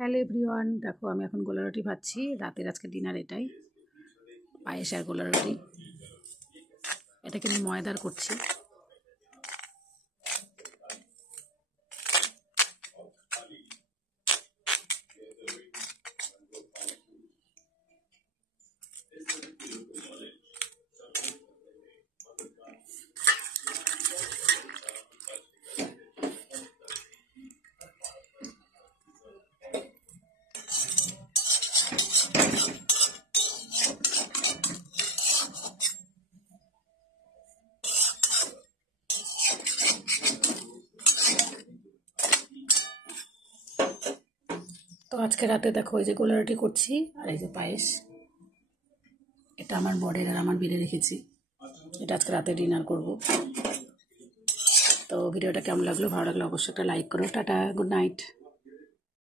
Hello everyone, দেখো আমি এখন গোলা রুটি ভাজছি। রাতের আজকে ডিনার এটাই, পায়েস আর গোলা রুটি। এটাকে আমি ময়দার করছি। তো আজকে রাতে দেখো এই যে গোলা রুটি করছি আর এই যে পায়েস। এটা আমার বরের আর আমার বেড়ে রেখেছি। এটা আজকে রাতে ডিনার করব। তো ভিডিওটা কেমন লাগলো, ভালো লাগলো অবশ্যই একটা লাইক করো। Tata, good night.